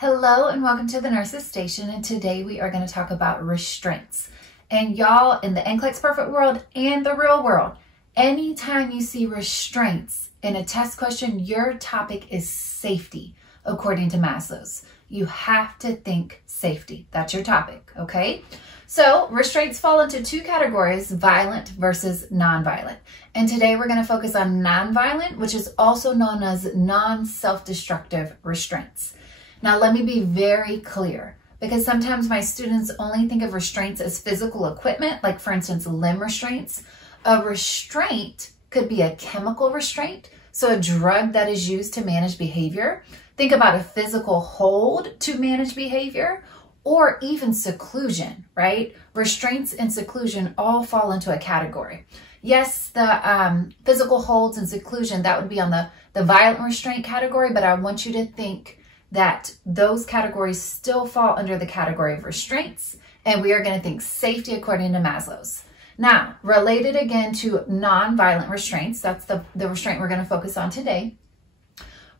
Hello and welcome to the Nurses Station, and today we are going to talk about restraints. And y'all, in the NCLEX perfect world and the real world, anytime you see restraints in a test question, your topic is safety, according to Maslow's. You have to think safety. That's your topic, okay? So restraints fall into two categories, violent versus nonviolent. And today we're going to focus on nonviolent, which is also known as non-self-destructive restraints. Now, let me be very clear, because sometimes my students only think of restraints as physical equipment, like for instance, limb restraints. A restraint could be a chemical restraint, so a drug that is used to manage behavior. Think about a physical hold to manage behavior, or even seclusion, right? Restraints and seclusion all fall into a category. Yes, the physical holds and seclusion, that would be on the violent restraint category, but I want you to think that those categories still fall under the category of restraints, and we are going to think safety according to Maslow's. Now, related again to non-violent restraints, that's the restraint we're going to focus on today.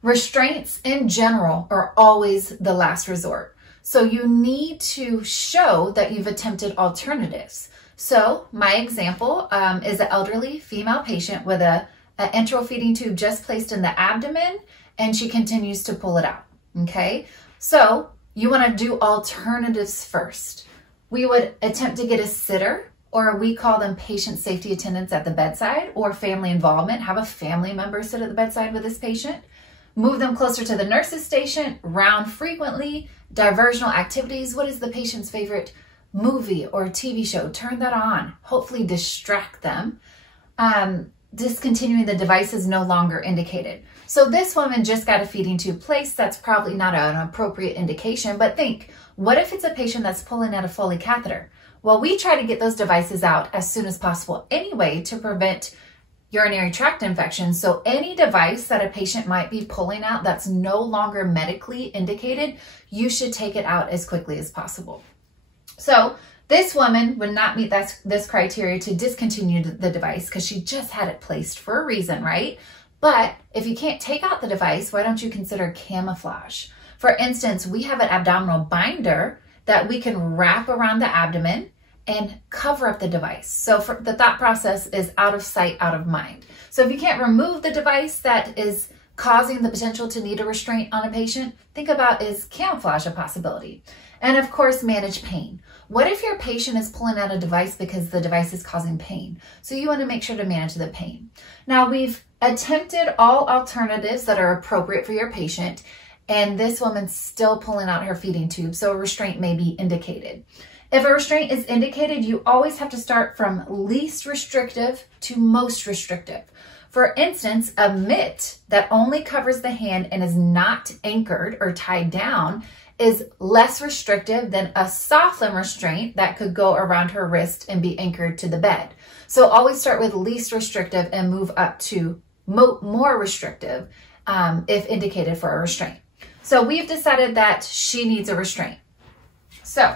Restraints in general are always the last resort. So you need to show that you've attempted alternatives. So my example is an elderly female patient with an enteral feeding tube just placed in the abdomen, and she continues to pull it out. Okay, so you want to do alternatives first. We would attempt to get a sitter, or we call them patient safety attendants at the bedside, or family involvement. Have a family member sit at the bedside with this patient. Move them closer to the nurse's station, round frequently, diversional activities. What is the patient's favorite movie or TV show? Turn that on. Hopefully distract them. Discontinuing the device is no longer indicated. So this woman just got a feeding tube placed. That's probably not an appropriate indication, but think, what if it's a patient that's pulling out a Foley catheter? Well, we try to get those devices out as soon as possible anyway to prevent urinary tract infections. So any device that a patient might be pulling out that's no longer medically indicated, you should take it out as quickly as possible. So this woman would not meet this criteria to discontinue the device because she just had it placed for a reason, right? But if you can't take out the device, why don't you consider camouflage? For instance, we have an abdominal binder that we can wrap around the abdomen and cover up the device. So the thought process is out of sight, out of mind. So if you can't remove the device that is causing the potential to need a restraint on a patient, think about, is camouflage a possibility? And of course, manage pain. What if your patient is pulling out a device because the device is causing pain? So you want to make sure to manage the pain. Now, we've attempted all alternatives that are appropriate for your patient, and this woman's still pulling out her feeding tube, so a restraint may be indicated. If a restraint is indicated, you always have to start from least restrictive to most restrictive. For instance, a mitt that only covers the hand and is not anchored or tied down is less restrictive than a soft limb restraint that could go around her wrist and be anchored to the bed. So always start with least restrictive and move up to more restrictive if indicated for a restraint. So we've decided that she needs a restraint. So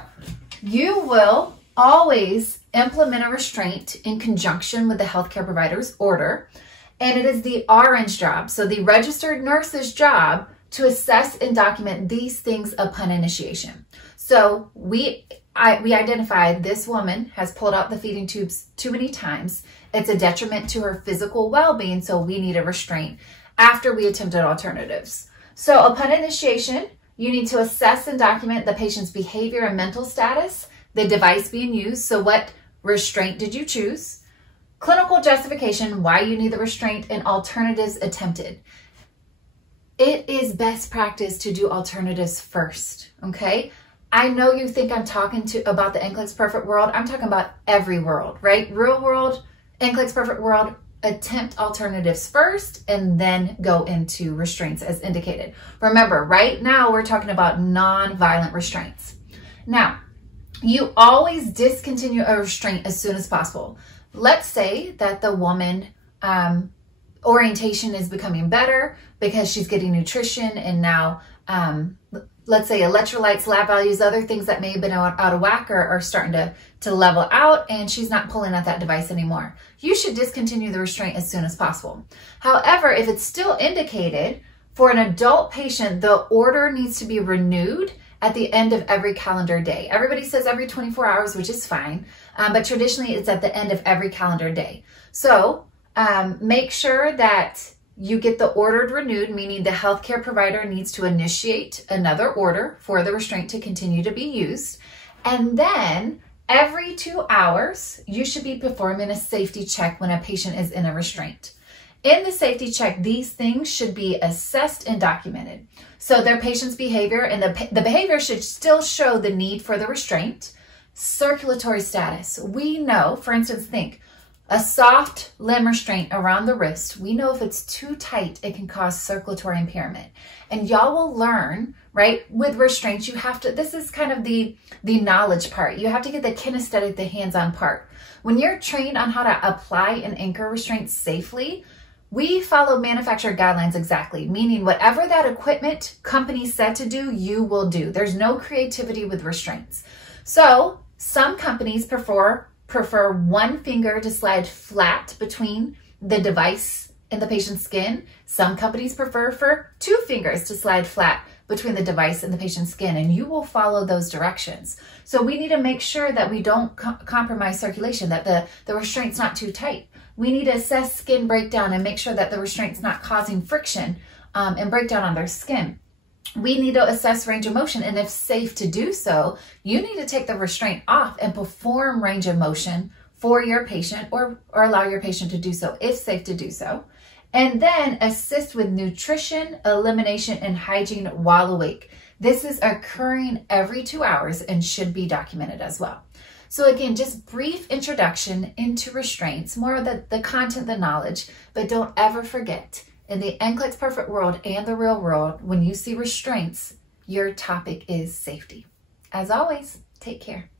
you will always implement a restraint in conjunction with the healthcare provider's order, and it is the RN's job, so the registered nurse's job, to assess and document these things upon initiation. So we identified this woman has pulled out the feeding tubes too many times. It's a detriment to her physical well-being, so we need a restraint after we attempted alternatives. So upon initiation, you need to assess and document the patient's behavior and mental status, the device being used. So what restraint did you choose? Clinical justification, why you need the restraint, and alternatives attempted. It is best practice to do alternatives first, okay? I know you think I'm talking about the NCLEX perfect world. I'm talking about every world, right? Real world, NCLEX perfect world, attempt alternatives first and then go into restraints as indicated. Remember, right now we're talking about non-violent restraints. Now, you always discontinue a restraint as soon as possible. Let's say that the woman orientation is becoming better because she's getting nutrition, and now let's say electrolytes, lab values, other things that may have been out of whack are starting to level out, and she's not pulling at that device anymore. You should discontinue the restraint as soon as possible. However, if it's still indicated, For an adult patient, the order needs to be renewed at the end of every calendar day. Everybody says every 24 hours, which is fine, but traditionally it's at the end of every calendar day. So make sure that you get the ordered renewed, meaning the healthcare provider needs to initiate another order for the restraint to continue to be used. And then every 2 hours, you should be performing a safety check when a patient is in a restraint. In the safety check, these things should be assessed and documented. So their patient's behavior, and the behavior should still show the need for the restraint. Circulatory status. We know, for instance, think a soft limb restraint around the wrist. We know if it's too tight, it can cause circulatory impairment. And y'all will learn, right? With restraints, you have to, this is kind of the knowledge part. You have to get the kinesthetic, the hands-on part. When you're trained on how to apply and anchor restraints safely, we follow manufacturer guidelines exactly, meaning whatever that equipment company said to do, you will do. There's no creativity with restraints. So some companies prefer one finger to slide flat between the device and the patient's skin. Some companies prefer for 2 fingers to slide flat between the device and the patient's skin, and you will follow those directions. So we need to make sure that we don't compromise circulation, that the restraint's not too tight. We need to assess skin breakdown and make sure that the restraint's not causing friction and breakdown on their skin. We need to assess range of motion, and if safe to do so, you need to take the restraint off and perform range of motion for your patient or allow your patient to do so if safe to do so. And then assist with nutrition, elimination, and hygiene while awake. This is occurring every 2 hours and should be documented as well. So again, just brief introduction into restraints, more of the content, the knowledge, but don't ever forget, in the NCLEX perfect world and the real world, when you see restraints, your topic is safety. As always, take care.